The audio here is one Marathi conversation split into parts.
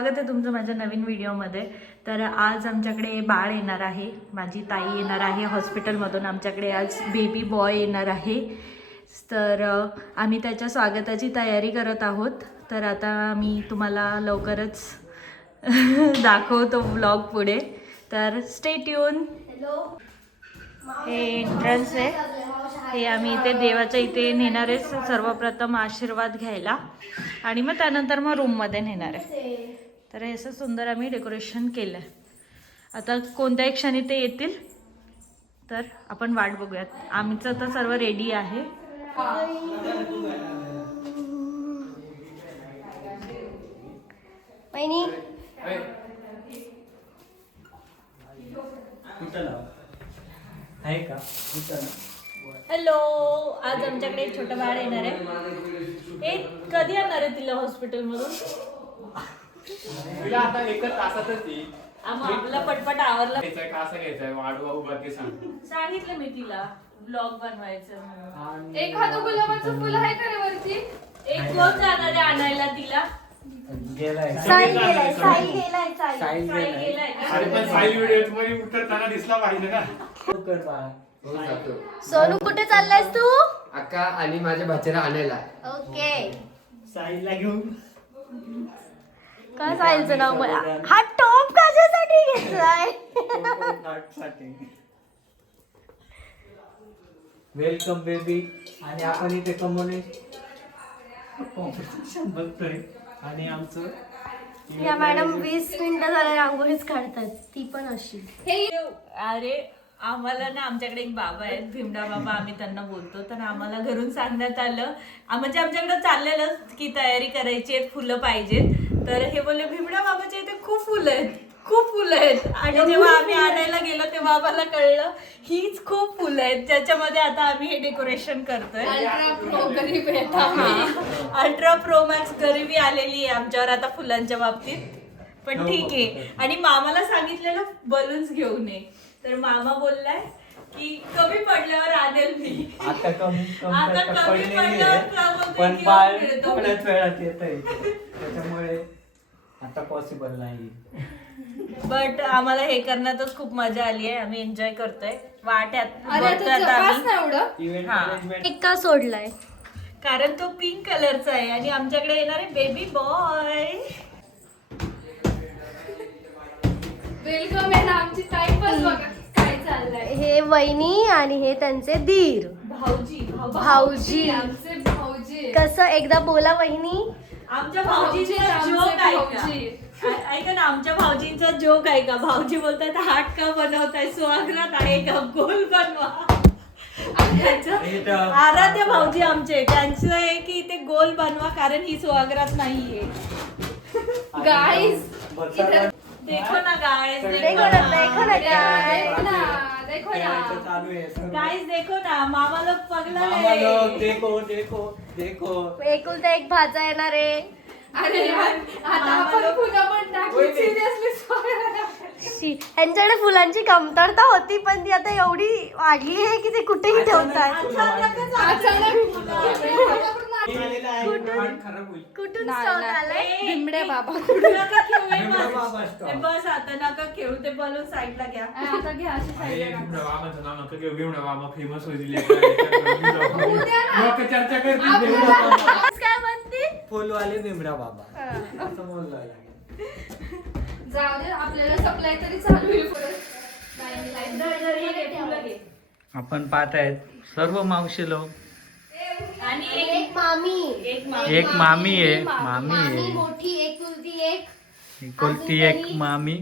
स्वागत आहे तुमचं माझ्या नवीन व्हिडिओमध्ये। तर आज आमच्याकडे बाळ येणार आहे, माझी ताई येणार आहे हॉस्पिटलमधून। आमच्याकडे आज बेबी बॉय येणार आहे, तर आम्ही त्याच्या स्वागताची तयारी करत आहोत। तर आता मी तुम्हाला लवकरच दाखवतो व्लॉग पुढे, तर स्टे ट्यून। हे एंट्रन्स आहे, हे आम्ही इथे देवाच्या इथे नेणार आहे सर्वप्रथम आशीर्वाद घ्यायला, आणि मग त्यानंतर मग रूममध्ये नेणार आहे। तर हे असं सुंदर आम्ही डेकोरेशन केलं आहे। आता कोणत्याही क्षणी ते येतील, तर आपण वाट बघूयात। आमचं तर सर्व रेडी आहे। हॅलो, आज आमच्याकडे एक छोटं बाळ येणार आहे। कधी येणार आहे तिला हॉस्पिटलमधून? तिला आता एकच तासातच येईल। आपला पटपट आवरला कसं घ्यायचंय वाढवा उभा ते सांगितलं मी तिला ब्लॉग बनवायचं। एखादं गुलाबाचं फुल आहे का रे वरती? एक कोण जाणार आहे आणायला तिला? साहिल गेलाय. अरे पण साई व्हिडिओ मध्ये उतरताना दिसला पाहिजे ना। सोनू कुठे चाललायस तू? अक्का आणि माझ्या भाच्याला आणायला। ओके, साईला घेऊन काय साहिलचं नाव? मला हा टॉप कशासाठी घेतलाय? Welcome baby. आणि आपण इथे कॉम्पिटिशन बघतोय, आणि आमचं या मॅडम 20 मिनिटं झाले रांगोळीच काढतात, ती पण अशी। अरे आम्हाला ना, आमच्याकडे एक बाबा आहेत, भीमडा बाबा आम्ही त्यांना बोलतो। तर आम्हाला घरून सांगण्यात आलं, म्हणजे आमच्याकडे चाललेलं की तयारी करायची आहे, फुलं पाहिजेत। तर हे बोलले भीमडा बाबाच्या इथे खूप फुलं आहेत, खूप फुलं आहेत। आणि जेव्हा आम्ही आणायला गेलो तेव्हा आम्हाला कळलं हीच खूप फुलं आहेत, ज्याच्यामध्ये आता आम्ही हे डेकोरेशन करतोय। अल्ट्रा प्रो मॅक्स गरिबी आलेली आहे आमच्यावर आता फुलांच्या बाबतीत, पण ठीक आहे। आणि मामाला सांगितलेलं बलून्स घेऊन ये, तर मामा बोललाय की कमी पडल्यावर आणेल मी। आता कमी पडल्यावर पण बाळ थोड्याच वेळात येतंय, त्याच्यामुळे आता पॉसिबल नाही। बट आम्हाला हे करण्यातच खूप मजा आली आहे, आम्ही एन्जॉय करतोय। वाट्यात हा, एक का सोडलाय? कारण तो पिंक कलरचा आहे आणि आमच्याकडे येणार आहे बेबी बॉय। वेलकम आहे ना आमची ताई, पण बघा काय चाललंय। हे वहिनी आणि हे त्यांचे दीर भाऊजी। आमचे भाऊजी कसं एकदा बोला वहिनी? आमच्या भाऊजींचा जोक ऐका ना, आमच्या भाऊजींचा जोक ऐका। भाऊजी बोलतात हाट का बनवताय, सुहागरात आहे का, गोल बनवा। आराध्य भाऊजी आमचे, त्यांचं आहे की ते गोल बनवा, कारण ही सुहागरात नाहीये। गाईज देखो ना गाइस, देखो ना गाइस देखो ना, मामा लोग पगला मामा लोग देखो देखो देखो, एकुलता एक भाचा येणार आहे। अरे यार, आता आपण फुलं पण टाकली सिरियसली। त्यांच्याकडे फुलांची कमतरता होती, पण ती आता एवढी वाढली आहे की ते कुठेही ठेवतात। कुठून स्टॉक आलाय? भिमडे बाबा बस आता नका खेळू, ते बलून साईडला घ्या। आता घ्या अशी फेमस होईल चर्चा काय म्हणते? फुलवाले भीमडा बाबा असं बोललं लागेल। जाऊ दे, आपल्याला सप्लाय तरी चालू होईल परत। आपण पाहत आहेत सर्व मावशी लोक, आणि एक मामी, एक मामी आहे, मामी मोठी एकुलती एक, एकुलती एक मामी।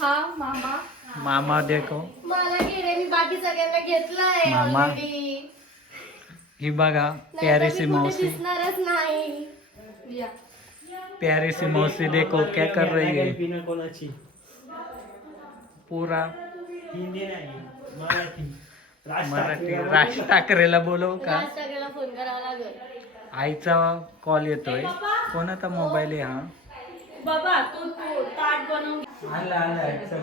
हा मामा, मामा देखो, मला घेणे, मी बाकी सगळ्यांना घेतलंय मामा। already. ही बघा प्यारीसी कुठे मौसी, दिसणारच नाही। या प्यारीसी मौसी देखो क्या कर रही है। पूरा मराठी राज ठाकरेला बोलव का? आज सगळ्याला फोन करावा लागेल। आईचा कॉल येतोय, कोणाचा मोबाईल आहे हा? बाबा तू ताट बनवून आला आला ह्यांच्या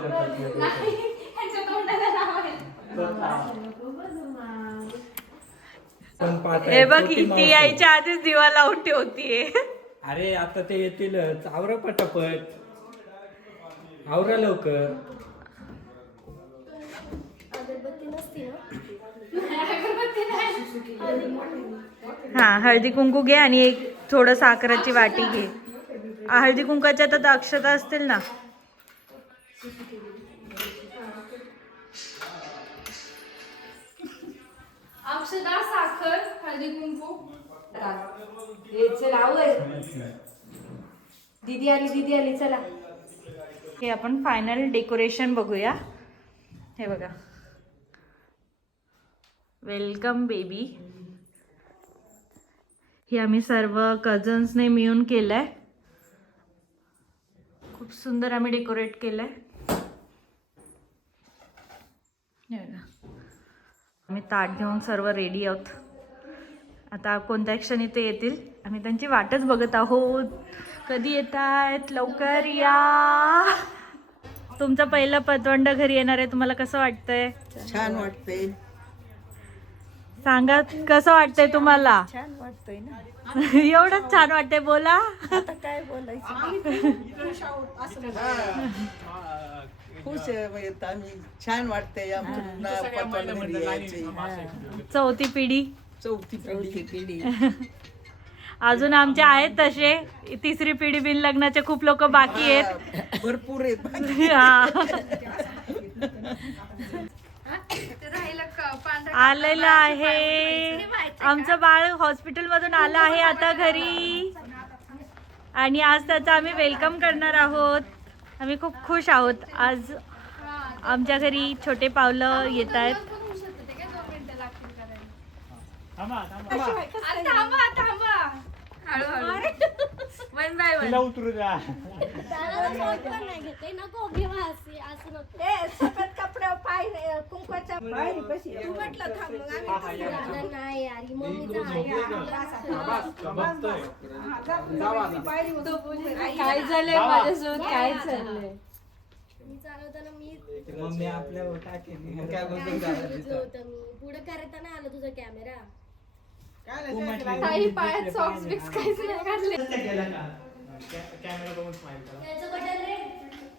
तोंडाला लावायला। हे बघ, ती यायच्या आधीच दिवा लावून ठेवतीये। अरे आता ते येतीलच. आवरा पटापट, आवरा लवकर. अगरबत्ती नसती ना. हा, हळदी कुंकू घे आणि एक थोडं साखरेची वाटी घे. हळदी कुंकाच्या तर अक्षता असतील ना. अक्षदा, साखर, हळदी कुंकू. दीदी आली चला. हे आपण फायनल डेकोरेशन बघूया. हे बघा, वेलकम बेबी. हे आम्ही सर्व कझन्सने मिळून केलंय. खूप सुंदर आम्ही डेकोरेट केलंय. हे बघा, आम्ही ताट घेऊन सर्व रेडी आहोत. आता कोणत्या क्षणी ते येतील, आम्ही त्यांची वाटच बघत आहोत. कधी येत आहेत, लवकर या. तुमचं पहिलं पतवंड घरी येणार आहे, तुम्हाला कसं वाटतंय? छान वाटतंय. सांगा कसं वाटतंय तुम्हाला? छान वाटतंय ना. एवढंच छान वाटतंय, बोला. आता काय बोलायचं. खुश आहेत आम्ही. छान वाटतंय. चौथी पिढी. चौथी पिढी. अजून आमचे आहेत तसे 3री पिढी बिन लग्नाचे खूप लोक बाकी आहेत. भरपूर आहेत. हा. ते राहिलं पांढरं आलेलं आहे आमचं बाळ, हॉस्पिटल मधून आलं आहे आता घरी. आणि आज त्याचं आम्ही वेलकम करणार आहोत. आम्ही खूप खुश आहोत. आज आमच्या घरी छोटे पावलं येत आहेत. होऊ शकतं ते काय 2 मिनिटं लागतील करायला. थांबा थांबा. थांबा थांबा. हळूहळू. One by one. तिला उतरू द्या. नको घेवा असं नको. तू म्हटलं थांब मग आम्ही दादा नाही यार, ही मम्मीचा काय झालंय माझ्यासोबत, काय चाललंय? मी चालवताना मी मम्मी आपल्यावर टाकेल. मग काय बोलतो सांगितलं होतं. मी पुढे करताना आला तुझा कॅमेरा. ताई पायात सॉक्स बिक्स काहीच नाही घातले. कॅमेरा बघून स्माइल करा. त्याचं बटन रे.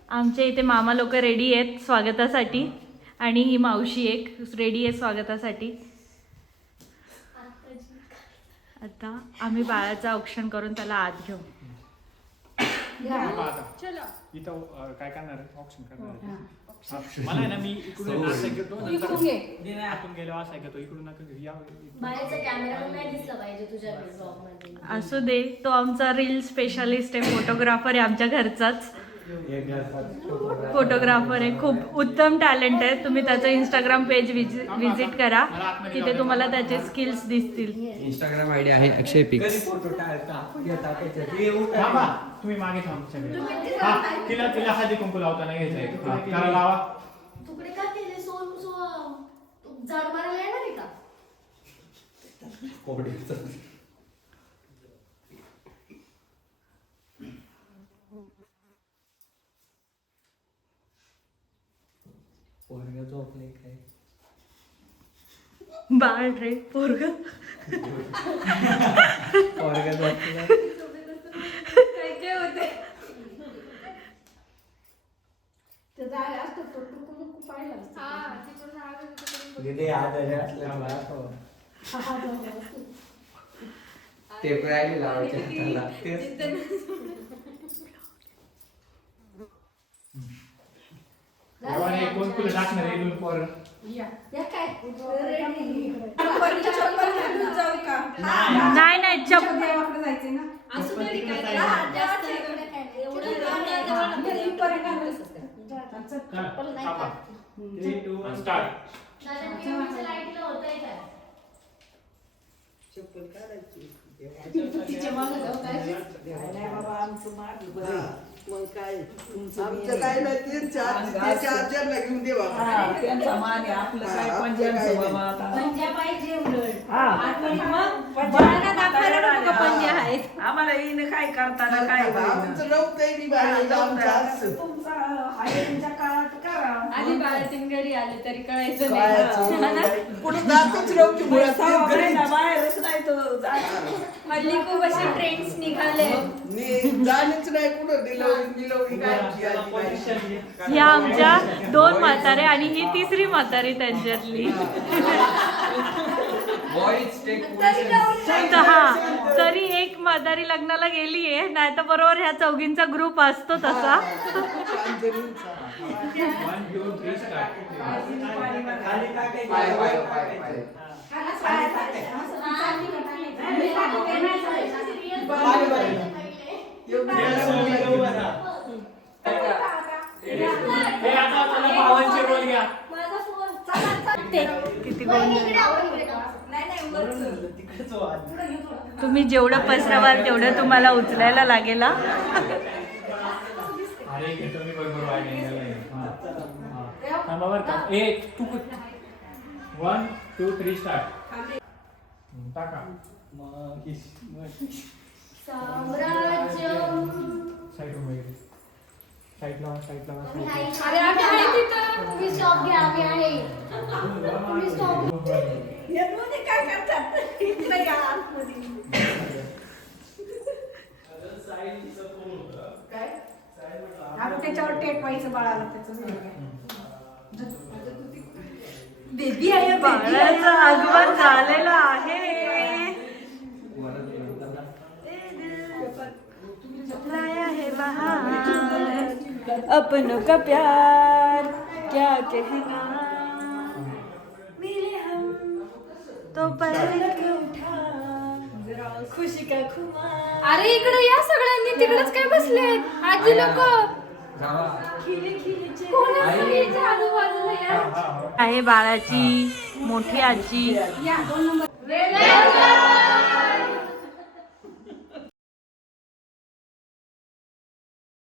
आमच्या इथे मामा लोक रेडी आहेत स्वागतासाठी. आणि ही मावशी एक रेडी आहे स्वागतासाठी. आता आम्ही बाळाचं औक्षण करून त्याला आत घेऊ. थांबा आता. इथं काय करणार आहे? ऑप्शन करणार आहे. मला आहे ना, मी इकडून असं घेतो, नंतर आतून गेलो असं घेतो. इकडून नका घेऊ. या बाहेरचा कॅमेरा नाही दिसला पाहिजे तुझ्या ब्लॉग मध्ये. असू दे, तो आमचा रील स्पेशालिस्ट आहे, फोटोग्राफर आहे आमच्या घरचाच. फोटोग्राफर आहे, खूप उत्तम टॅलेंट आहे. तुम्ही त्याचं इंस्टाग्राम पेज विजिट करा, तिथे तुम्हाला त्याचे स्किल्स दिसतील. इंस्टाग्राम आयडी आहे अक्षय पिक्स. फोटो थांबा, तुम्ही मागे थांबा सगळे. हा, तिला हळदी कुंकू लावताना घ्यायचंय. त्याला लावा. तुकडे का केले? झाड मारायला येणार आहे का? पोरग झोपले काय? बाळ रे पोरग. पोरग झोपले. काय काय होते? ते जायला असतं तो टुकू पाहिलं असतं. हा, तिकडून आलं तिकडून. दीदी आजारी असल्यामुळे ते राहिले लावायचे हाताला. देवाने कोण कुठे टाकणार आहे? दोन पोरं. नाही नाही चप्पल. असं तरी काय जास्त एवढं थांबा. 3, 2, 1 स्टार्ट. लाईटला होतंय काय? चप्पल काढायची. मग काय आमचं काय नाही. ते चार्जरला घेऊन दे बाबा. त्यांचा मान आहे, आपलं काय पंजाबचं बाबा आता. पंजा पाहिजे उलट. पंजे आहेत. आम्हाला येणं काय करताना काय आमचं नव्हतंय बी बाहेर. आमचं असं. तुमच्या काळात करा. आधी बाळातीन घरी आले तरी कळायचं काय नाही. कुठं जातच नव्हती मुळात बाहेरच नाही तो हल्ली खूप असे ट्रेंड्स निघाले. जाणीच नाही कुठं दिलवडी काय ह्या आमच्या 2 म्हातारे आणि ही 3री म्हातारी त्यांच्यातली. बॉईज टेक तर हा तरी एक म्हातारी लग्नाला गेलीये, नाही तर बरोबर ह्या चौघींचा ग्रुप असतो तसा. 1 2 3 स्टार्ट. हे आता चला भावांचे रोल घ्या. किती गोंधळ. तुम्ही जेवढं पसरवाल तेवढं तुम्हाला उचलायला लागेल हा. अरे घेतो मी बरोबर वाईट थांबा बरं का. 1 2 3 स्टार्ट. टाका. साईड लावा. अरे आम्ही आहे तिथं. तुम्ही स्टॉप घ्या, आम्ही आहे. तुम्ही स्टॉप. काय करतात इकडे या आतमध्ये. त्याच्यावर टेकवायचं बाळाला त्याचं बेबी आहे. बाळाचं आगमन झालेलं आहे. लाया है बहार अपनों का प्यार क्या कहना, मिले हम तो पल के उठा खुशी का खुमार. अरे इकडे या सगळ्यांनी, तिकडेच काय बसलेत आजी लोक. आजूबाजूला या. आहे बाळाची मोठी आजी. वेलकम.